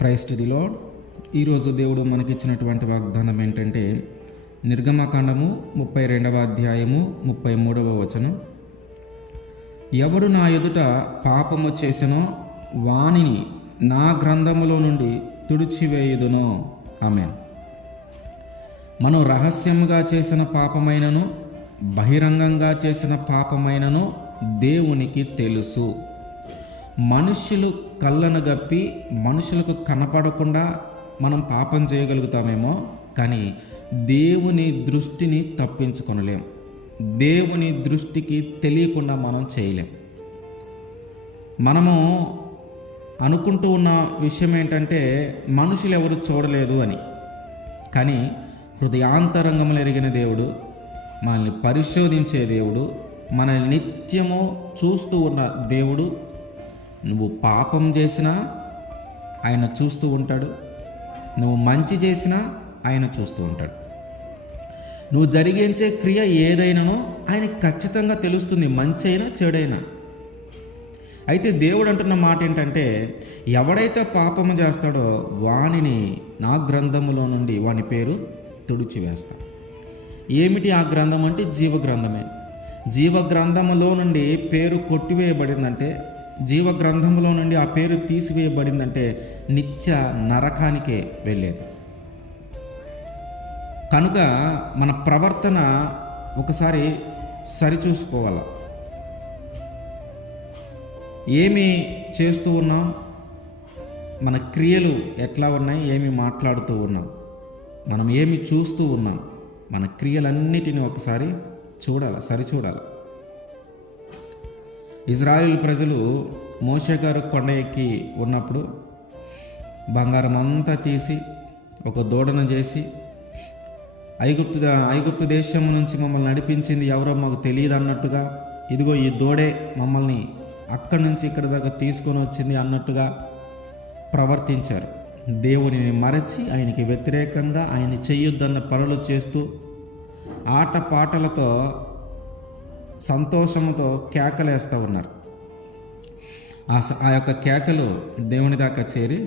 Praise to the lord. ఈరోజు దేవుడు మనకిచ్చినటువంటి వాగ్దానం ఏంటంటే నిర్గమకాండము 32వ అధ్యాయము 33వ వచనం. ఎవడు నా ఎదుట పాపము చేసెనో వానిని నా గ్రంథములో నుండి తుడిచివేయుదునో. ఆమేన్. మనం రహస్యముగా చేసిన పాపమైనను బహిరంగంగా చేసిన పాపమైనను దేవునికి తెలుసు. మనుష్యులు కళ్ళను గప్పి మనుషులకు కనపడకుండా మనం పాపం చేయగలుగుతామేమో, కానీ దేవుని దృష్టిని తప్పించుకొనలేం. దేవుని దృష్టికి తెలియకుండా మనం చేయలేం. మనము అనుకుంటూ ఉన్న విషయం ఏంటంటే మనుషులు ఎవరు చూడలేదు అని. కానీ హృదయాంతరంగములు ఎరిగిన దేవుడు, మనల్ని పరిశోధించే దేవుడు, మనల్ని నిత్యము చూస్తూ ఉన్న దేవుడు. నువ్వు పాపం చేసినా ఆయన చూస్తూ ఉంటాడు, నువ్వు మంచి చేసినా ఆయన చూస్తూ ఉంటాడు. నువ్వు జరిగించే క్రియ ఏదైనానో ఆయనకి ఖచ్చితంగా తెలుస్తుంది, మంచి అయినా చెడైనా. అయితే దేవుడు అంటున్న మాట ఏంటంటే ఎవడైతే పాపము చేస్తాడో వానిని నా గ్రంథములో నుండి వాని పేరు తుడిచివేస్తా. ఏమిటి ఆ గ్రంథం అంటే జీవ గ్రంథమే. జీవ గ్రంథములో నుండి పేరు కొట్టివేయబడిందంటే, జీవ గ్రంథంలో నుండి ఆ పేరు తీసివేయబడిందంటే నిత్య నరకానికే వెళ్ళేది. కనుక మన ప్రవర్తన ఒకసారి సరిచూసుకోవాలి. ఏమి చేస్తూ ఉన్నాం, మన క్రియలు ఎట్లా ఉన్నాయి, ఏమి మాట్లాడుతూ ఉన్నాం, మనం ఏమి చూస్తూ ఉన్నాం, మన క్రియలన్నిటిని ఒకసారి చూడాలి, సరిచూడాలి. ఇజ్రాయేల్ ప్రజలు మోషే గారు కొండ ఎక్కి ఉన్నప్పుడు బంగారం అంతా తీసి ఒక దూడను చేసి, ఐగుప్తు దేశం నుంచి మమ్మల్ని నడిపించింది ఎవరో మాకు తెలియదు అన్నట్టుగా, ఇదిగో ఈ దూడే మమ్మల్ని అక్కడి నుంచి ఇక్కడి దాకా తీసుకొని వచ్చింది అన్నట్టుగా ప్రవర్తించారు. దేవునిని మరచి ఆయనకి వ్యతిరేకంగా ఆయన చెయ్యొద్దన్న పనులు చేస్తూ ఆటపాటలతో సంతోషంతో కేకలేస్తూ ఉన్నారు. ఆ యొక్క కేకలు దేవుని దాకా చేరి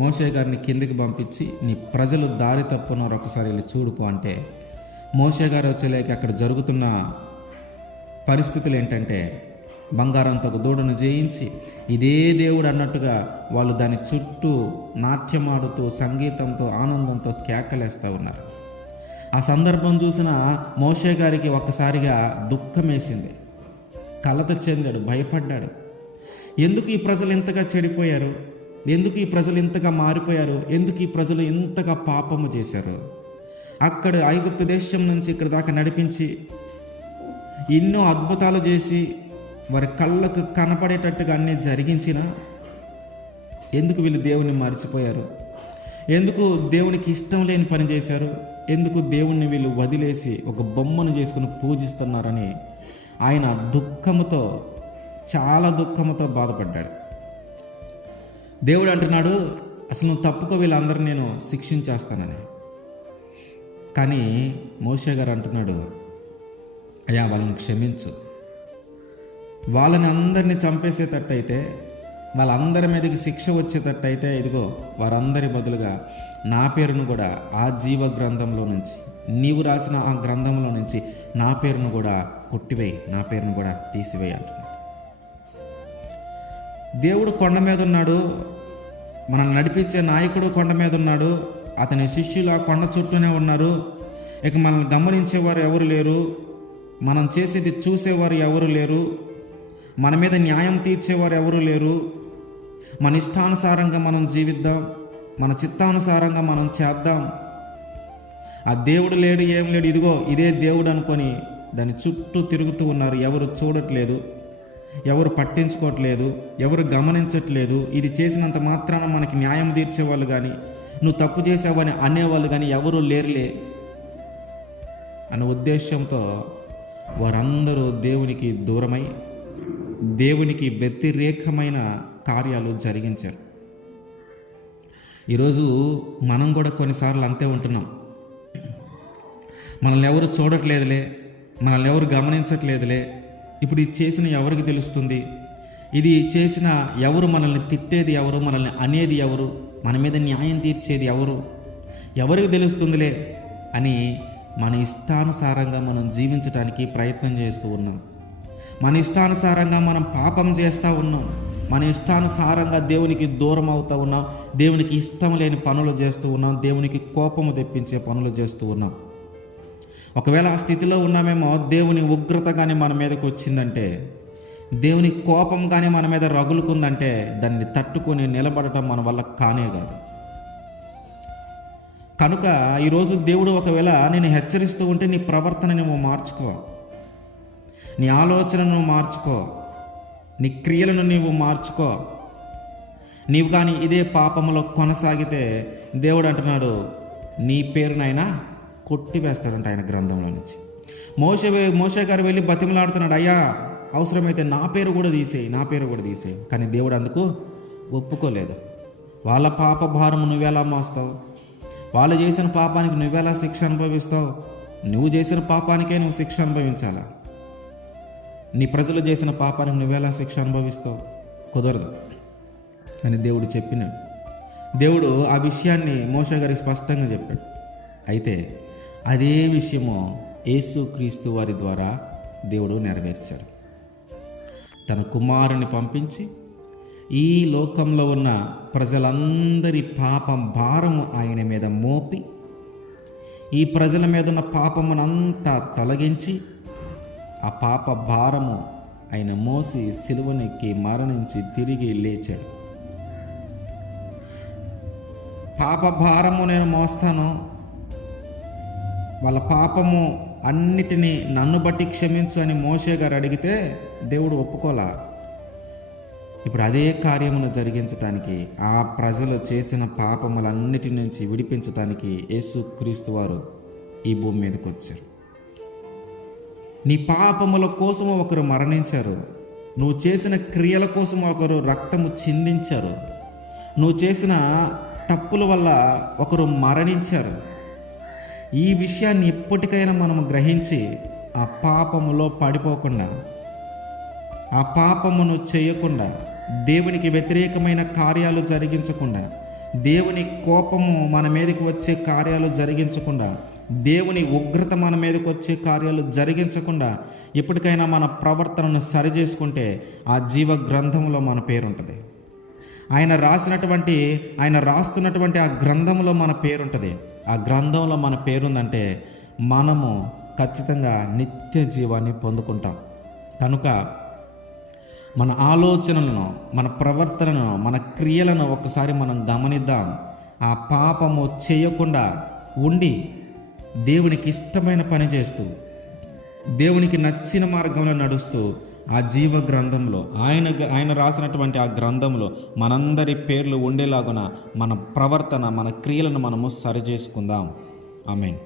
మోషే గారిని కిందికి పంపించి, నీ ప్రజలు దారి తప్పున్నారు, ఒకసారి వెళ్ళి చూడుకో అంటే మోషే గారు వచ్చేలేక అక్కడ జరుగుతున్న పరిస్థితులు ఏంటంటే బంగారంతో ఒక దూడను జయించి ఇదే దేవుడు అన్నట్టుగా వాళ్ళు దాని చుట్టూ నాట్యమాడుతూ సంగీతంతో ఆనందంతో కేకలేస్తూ ఉన్నారు. ఆ సందర్భం చూసిన మోషే గారికి ఒక్కసారిగా దుఃఖం వేసింది, కలత చెందాడు, భయపడ్డాడు. ఎందుకు ఈ ప్రజలు ఇంతగా చెడిపోయారు, ఎందుకు ఈ ప్రజలు ఇంతగా మారిపోయారు, ఎందుకు ఈ ప్రజలు ఇంతగా పాపము చేశారు? అక్కడ ఐగుప్తు దేశం నుంచి ఇక్కడ దాకా నడిపించి ఎన్నో అద్భుతాలు చేసి వారి కళ్ళకు కనపడేటట్టుగా అన్నీ జరిగించినా ఎందుకు వీళ్ళు దేవుణ్ణి మర్చిపోయారు? ఎందుకు దేవునికి ఇష్టం లేని పని చేశారు? ఎందుకు దేవుణ్ణి వీళ్ళు వదిలేసి ఒక బొమ్మను చేసుకుని పూజిస్తున్నారని ఆయన దుఃఖముతో, చాలా దుఃఖముతో బాధపడ్డాడు. దేవుడు అంటున్నాడు, అసలు నువ్వు తప్పుకో, వీళ్ళందరూ నేను శిక్షించేస్తానని. కానీ మోషే గారు అంటున్నాడు, అయ్యా వాళ్ళని క్షమించు. వాళ్ళని అందరినీ చంపేసేటట్టయితే, వాళ్ళందరి మీదకి శిక్ష వచ్చేటట్టయితే, ఇదిగో వారందరి బదులుగా నా పేరును కూడా ఆ జీవ గ్రంథంలో నుంచి, నీవు రాసిన ఆ గ్రంథంలో నుంచి నా పేరును కూడా కొట్టివేయి, నా పేరును కూడా తీసివేయి అంటున్నాడు. దేవుడు కొండ మీద ఉన్నాడు, మనల్ని నడిపించే నాయకుడు కొండ మీద ఉన్నాడు, అతని శిష్యులు ఆ కొండ చుట్టూనే ఉన్నారు. ఇక మనల్ని గమనించేవారు ఎవరు లేరు, మనం చేసేది చూసేవారు ఎవరు లేరు, మన మీద న్యాయం తీర్చేవారు ఎవరు లేరు. మన ఇష్టానుసారంగా మనం జీవిద్దాం, మన చిత్తానుసారంగా మనం చేద్దాం. ఆ దేవుడు లేడు, ఏం లేడు, ఇదిగో ఇదే దేవుడు అనుకొని దాని చుట్టూ తిరుగుతూ ఉన్నారు. ఎవరు చూడట్లేదు, ఎవరు పట్టించుకోవట్లేదు, ఎవరు గమనించట్లేదు. ఇది చేసినంత మాత్రాన మనకి న్యాయం తీర్చేవాళ్ళు కానీ, నువ్వు తప్పు చేసావని అనేవాళ్ళు కానీ ఎవరు లేరులే అన్న ఉద్దేశంతో వారందరూ దేవునికి దూరమై దేవునికి వ్యతిరేకమైన కార్యాలు జరిగించారు. ఈరోజు మనం కూడా కొన్నిసార్లు అంతే ఉంటున్నాం. మనల్ని ఎవరు చూడట్లేదులే, మనల్ని ఎవరు గమనించట్లేదులే, ఇప్పుడు ఇది చేసిన ఎవరికి తెలుస్తుంది, ఇది చేసిన ఎవరు, మనల్ని తిట్టేది ఎవరు, మనల్ని అనేది ఎవరు, మన మీద న్యాయం తీర్చేది ఎవరికి తెలుస్తుందిలే అని మన ఇష్టానుసారంగా మనం జీవించడానికి ప్రయత్నం చేస్తూ ఉన్నాం. మన ఇష్టానుసారంగా మనం పాపం చేస్తూ ఉన్నాం. మన ఇష్టానుసారంగా దేవునికి దూరం అవుతూ ఉన్నాం. దేవునికి ఇష్టం లేని పనులు చేస్తూ ఉన్నాం. దేవునికి కోపము తెప్పించే పనులు చేస్తూ ఉన్నాం. ఒకవేళ ఆ స్థితిలో ఉన్నామేమో, దేవుని ఉగ్రత కానీ మన మీదకి వచ్చిందంటే, దేవుని కోపం కానీ మన మీద రగులుకుందంటే, దాన్ని తట్టుకొని నిలబడటం మన వల్ల కానే కాదు. కనుక ఈరోజు దేవుడు ఒకవేళ నేను హెచ్చరిస్తూ ఉంటే, నీ ప్రవర్తన నువ్వు మార్చుకో, నీ ఆలోచనను మార్చుకో, నీ క్రియలను నీవు మార్చుకో. నీవు కానీ ఇదే పాపములో కొనసాగితే దేవుడు అంటున్నాడు, నీ పేరునైనా కొట్టివేస్తాడంట ఆయన గ్రంథంలో నుంచి. మోషే గారు వెళ్ళి బతిమలాడుతున్నాడు, అయ్యా అవసరమైతే నా పేరు కూడా తీసేయి. కానీ దేవుడు అందుకు ఒప్పుకోలేదు. వాళ్ళ పాప భారము నువ్వెలా మోస్తావు? వాళ్ళు చేసిన పాపానికి నువ్వెలా శిక్ష అనుభవిస్తావు? నువ్వు చేసిన పాపానికే నువ్వు శిక్ష అనుభవించాలా? నీ ప్రజలు చేసిన పాపానికి నువ్వెలా శిక్ష అనుభవిస్తావు? కుదరదు అని దేవుడు చెప్పినాడు. దేవుడు ఆ విషయాన్ని మోషే గారికి స్పష్టంగా చెప్పాడు. అయితే అదే విషయము యేసుక్రీస్తు వారి ద్వారా దేవుడు నెరవేర్చాడు. తన కుమారుని పంపించి ఈ లోకంలో ఉన్న ప్రజలందరి పాపం భారము ఆయన మీద మోపి, ఈ ప్రజల మీద ఉన్న పాపమునంతా తొలగించి, ఆ పాప భారము ఆయన మోసి సిలువనెక్కి మరణించి తిరిగి లేచాడు. పాప భారము నేను మోస్తాను, వాళ్ళ పాపము అన్నిటినీ నన్ను బట్టి క్షమించు అని మోషే గారు అడిగితే దేవుడు ఒప్పుకోలా. ఇప్పుడు అదే కార్యమును జరిగించటానికి, ఆ ప్రజలు చేసిన పాపములన్నిటి నుంచి విడిపించటానికి యేసుక్రీస్తు వారు ఈ భూమి మీదకి వచ్చారు. నీ పాపముల కోసము ఒకరు మరణించారు. నువ్వు చేసిన క్రియల కోసం ఒకరు రక్తము చిందించారు. నువ్వు చేసిన తప్పుల వల్ల ఒకరు మరణించారు. ఈ విషయాన్ని ఇప్పటికైనా మనము గ్రహించి ఆ పాపములో పడిపోకుండా, ఆ పాపమును చేయకుండా, దేవునికి వ్యతిరేకమైన కార్యాలు జరిగించకుండా, దేవుని కోపము మన మీదకి వచ్చే కార్యాలు జరిగించకుండా, దేవుని ఉగ్రత మన మీదకి వచ్చే కార్యాలు జరిగించకుండా ఎప్పటికైనా మన ప్రవర్తనను సరిచేసుకుంటే ఆ జీవ గ్రంథంలో మన పేరుంటుంది. ఆయన రాస్తున్నటువంటి ఆ గ్రంథంలో మన పేరుంటుంది. ఆ గ్రంథంలో మన పేరుందంటే మనము ఖచ్చితంగా నిత్య జీవాన్ని పొందుకుంటాం. కనుక మన ఆలోచనలను, మన ప్రవర్తనను, మన క్రియలను ఒకసారి మనం గమనిద్దాం. ఆ పాపము చేయకుండా ఉండి దేవునికి ఇష్టమైన పని చేస్తూ, దేవునికి నచ్చిన మార్గంలో నడుస్తూ, ఆ జీవ గ్రంథంలో ఆయన రాసినటువంటి ఆ గ్రంథంలో మనందరి పేర్లు ఉండేలాగున మన ప్రవర్తన, మన క్రియలను మనము సరిచేసుకుందాం. ఆమేన్.